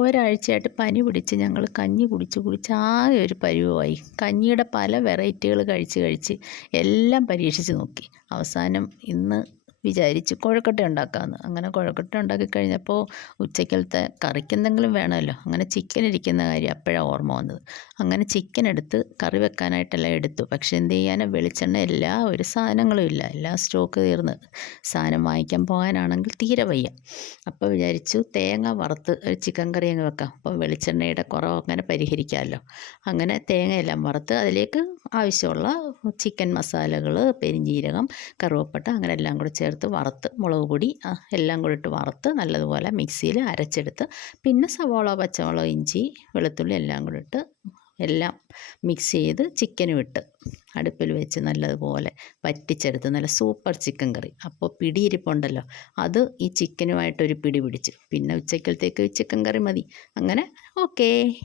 ഒരാഴ്ചയായിട്ട് പനി പിടിച്ച് ഞങ്ങൾ കഞ്ഞി കുടിച്ച് ആകെ ഒരു പരുവമായി. കഞ്ഞിയുടെ പല വെറൈറ്റികൾ കഴിച്ച് എല്ലാം പരീക്ഷിച്ച് നോക്കി. അവസാനം ഇന്ന് വിചാരിച്ചു കുഴക്കട്ട ഉണ്ടാക്കാമെന്ന്. അങ്ങനെ കുഴക്കട്ട ഉണ്ടാക്കി കഴിഞ്ഞപ്പോൾ ഉച്ചക്കലത്തെ കറിക്ക് എന്തെങ്കിലും വേണമല്ലോ. അങ്ങനെ ചിക്കൻ ഇരിക്കുന്ന കാര്യം അപ്പോഴാണ് ഓർമ്മ വന്നത്. അങ്ങനെ ചിക്കൻ എടുത്ത് കറി വെക്കാനായിട്ടെല്ലാം എടുത്തു. പക്ഷേ എന്ത് ചെയ്യാനാണ്, വെളിച്ചെണ്ണ ഒരു സാധനങ്ങളും ഇല്ല, എല്ലാം സ്റ്റോക്ക് തീർന്ന്. സാധനം വാങ്ങിക്കാൻ പോകാനാണെങ്കിൽ തീരെ വയ്യ. അപ്പോൾ വിചാരിച്ചു തേങ്ങ വറുത്ത് ഒരു ചിക്കൻ കറി അങ്ങ് വെക്കാം. അപ്പോൾ വെളിച്ചെണ്ണയുടെ കുറവ് അങ്ങനെ പരിഹരിക്കാമല്ലോ. അങ്ങനെ തേങ്ങയെല്ലാം വറുത്ത് അതിലേക്ക് ആവശ്യമുള്ള ചിക്കൻ മസാലകൾ, പെരിഞ്ജീരകം, കറുവപ്പട്ട അങ്ങനെ എല്ലാം കൂടെ ചേർത്ത് വറുത്ത്, മുളക് പൊടി എല്ലാം കൂടി ഇട്ട് വറുത്ത് നല്ലതുപോലെ മിക്സിയിൽ അരച്ചെടുത്ത്, പിന്നെ സവാള, പച്ചമുളക്, ഇഞ്ചി, വെളുത്തുള്ളി എല്ലാം കൂടി ഇട്ട് എല്ലാം മിക്സ് ചെയ്ത് ചിക്കനും ഇട്ട് അടുപ്പിൽ വെച്ച് നല്ലതുപോലെ വറ്റിച്ചെടുത്ത് നല്ല സൂപ്പർ ചിക്കൻ കറി. അപ്പോൾ പിടിയിരിപ്പുണ്ടല്ലോ, അത് ഈ ചിക്കനുമായിട്ടൊരു പിടി പിടിച്ചു. പിന്നെ ഉച്ചക്കലത്തേക്ക് ചിക്കൻ കറി മതി. അങ്ങനെ ഓക്കേ.